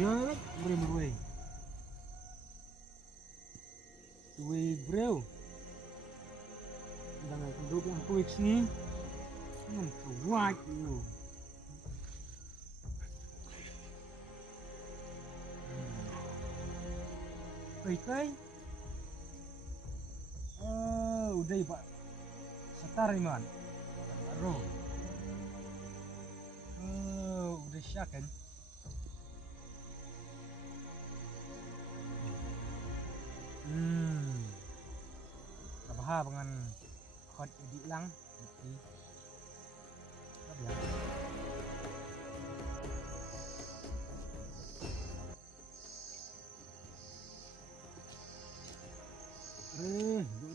Jeret, merway. Suwe bro. Dengan penduduk yang kuik sini, kuat lu. Kai. Udah Pak. Setar iman. Baru. Udah syak kan? Kabaha dengan khot edit lang. Okay. Sabihan.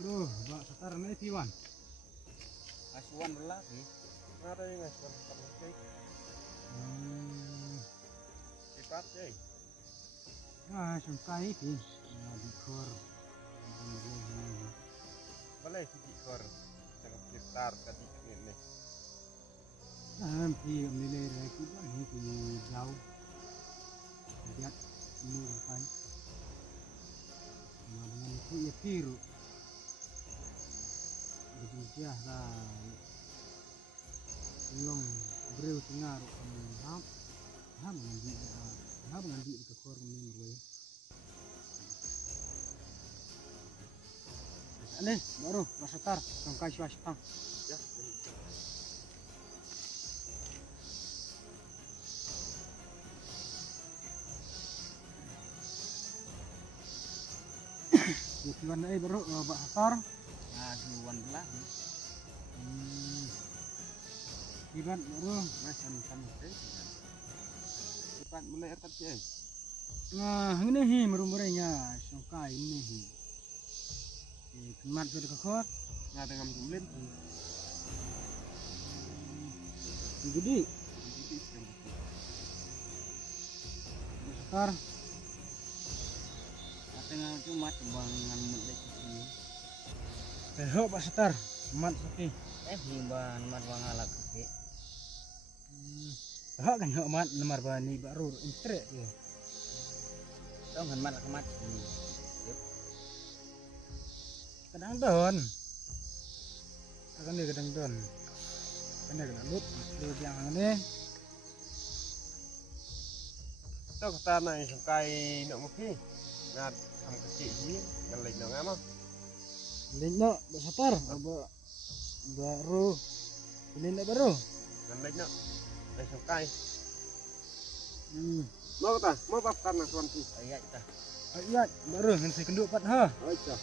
Bro, bak setar na itiwan. Asuhan belah sih. Ada yang asuhan pakai. Cepat deh. Nah, sungkai itu. Nah, dikor. Boleh dikor. Jangan sekitar tadi ini. Nah, pi nilai reki kan itu jauh. Lihat ini sungkai. Nah, dengan itu ya tiru. Dia lah. Long breu tengah mandi ke kor ni merwe. Ane baru rasatar sangkai swasta. Ya. Tuan baru bak setar. Asuhan belah sih. Iban baru Sama cepat mulai atas je. nah ini hi merumurnya sangkai ini hi. Kemat sudah ke kor. Nggak dengan jumlin. Jadi setar Tengah cuma tembangan mulai sini. Tehok Pak Setar, mat sakit. Himban marwang ala keke. Tehok kan hok mat lemar bani baru intrek dia. Dong kan mat kemat. Kadang don. Kadang dia kadang don. Kadang kena lut dia yang ini. Tahu kata naik sungkai nak mungkin. Nggak sama kecil sih, nggak lagi nggak mah. Lino Pak Setar, baru. Lino baru. Nggak lagi nak. Naik sungkai. Mau tak? Mau pas tanah tuan sih. Ayat dah. Ayat baru ngan saya kenduk pat ha. Aja.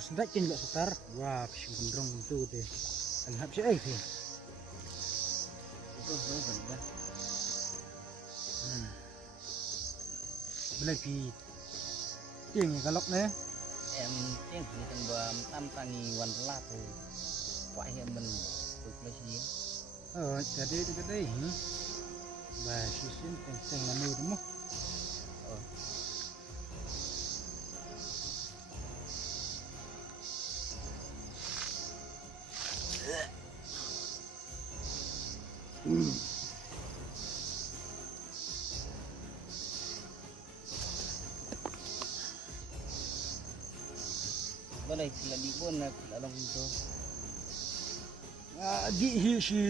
Sendak kin Pak Setar. Wah, pisang gendrong itu deh. Alhap si ai tu. Itu kan dah. Boleh pi. Ting galok ne. Em tiếng thì thằng bờ tam tangi wan belah tu. Quậy em mình tụt lấy gì. Jadi itu gede. Bah, sisin teng lamu demo. Boleh sila di pun nak long itu. Di hi si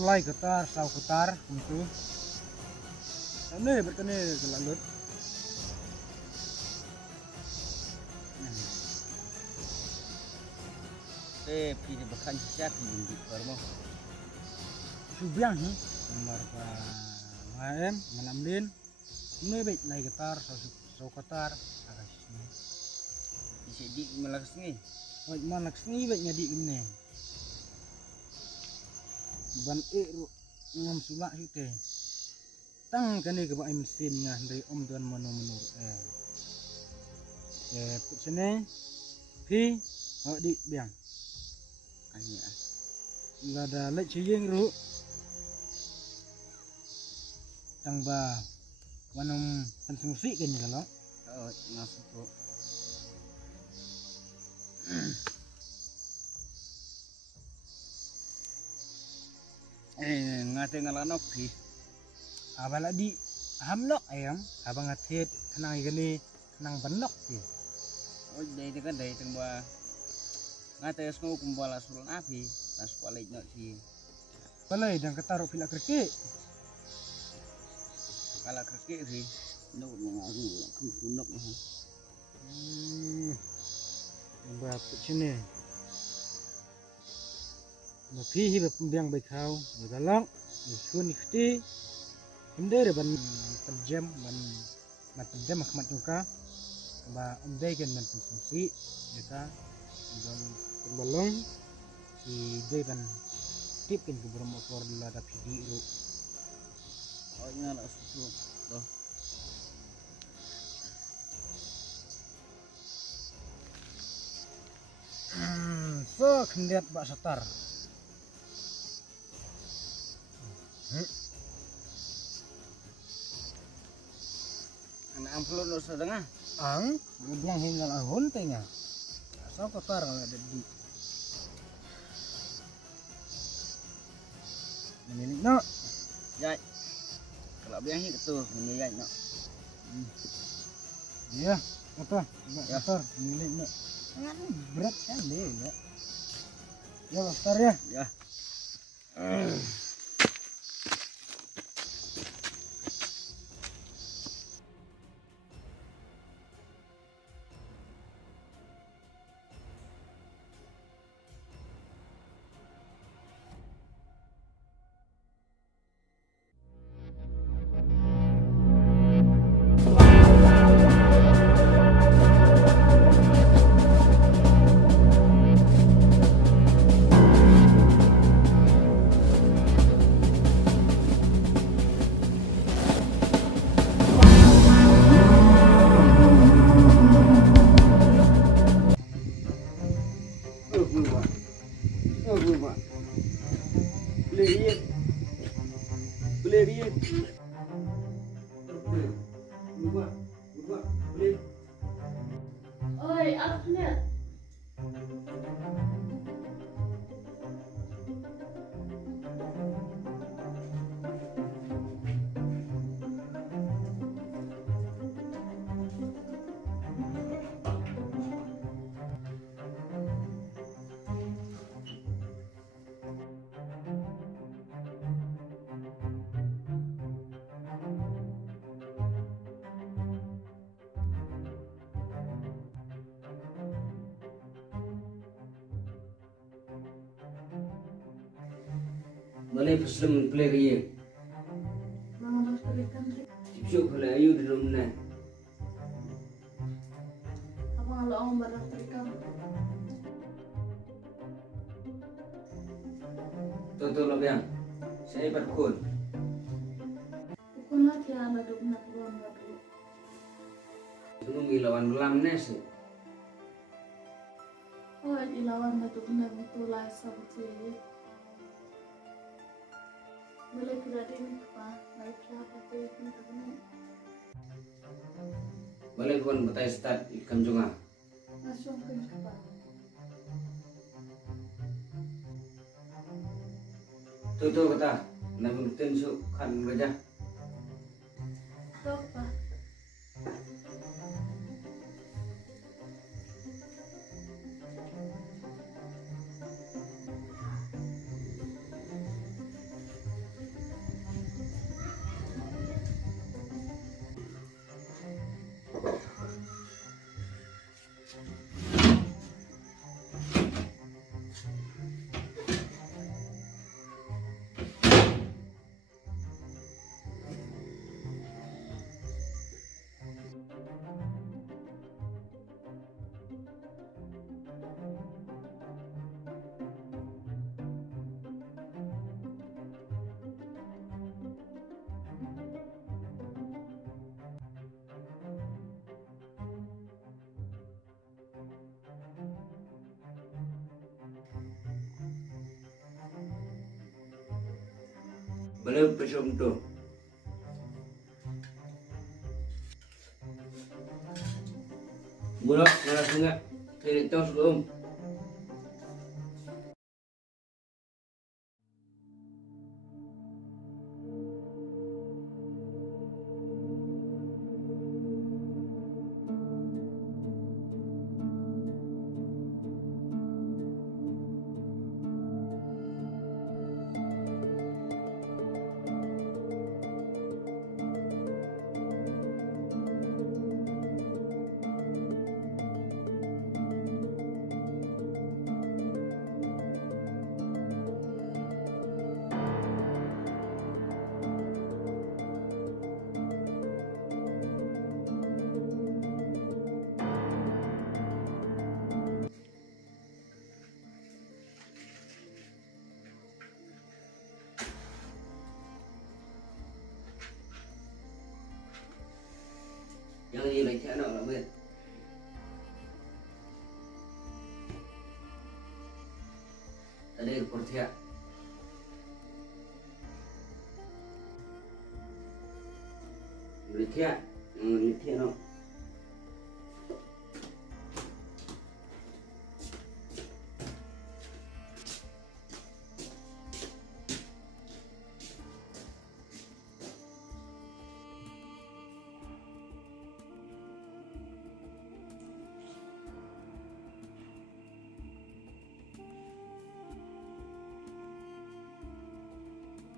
lai ketar, sau ketar itu. Ini bertani selalut. Pilih bahkan siapa yang di permo. Subiang hi. Nomor maem malam lin. Ini baik lai ketar, sau ketar. Isi di melakas ni. Wait man laksmi baik nyadi ini. Ban ngam sulak itu. Tang kani ke bak mesin ngah dari om tuan menur. Put sini. Pi di biang. Ayat. Lada lek ciyeng ru. Tang ba wanum pensumusi kan kalau. Oh, masuk tu. ngate ngalanok pi Abala di hamnok ayam abang atet kenang gini kenang benok ti. oh dai te kan dai teng ba ngate smo kumbala sulun api las kwalej no si Balai dan ketaruh pila kerke. kala keke pi no ngaku kan punok ha Berapa sini? Mapi berpembiang baik kau, bergalak, isun ikti, hindai ban penjam ban penjam akmat juga, ba umdai kan ban konsumsi, jika ban pembalong, dai ban tip kan kubur motor lada pidi ru. oh nyala susu doh So kendiat bak setar. anak ampulun no sedengah Ang, bilang hinggal ahun tengah. So kotor kalau ada di. Menilik no. jai kalau biang hi ketu menyayat no Iya, apa? Ya. Kotor, menilik no. Kan berat kan deh, ya. Ya, kotor ya. ya Oi, Ahmed. boleh pesan play kaya Mama harus berikan trik. cipsuk kalau ayu di rumah Apa kalau om barang terikan? tuh lo biang saya berkun Bukan lagi ada dukna tuan baru. tunggu lawan belam nes Oh, ilawan batu benar betul lah sabtu. Boleh tidak ini apa? Baik siapa tu ini tak boleh kon betai start ikam junga Masuk ke apa? tuh kata namun tensu kan baca Tok apa? boleh pesum tu budak nggak sengaja kiri tahu sebelum Jangan gì lấy chén nào là bên. Ở đây là con thẻ. Lấy thẻ nào.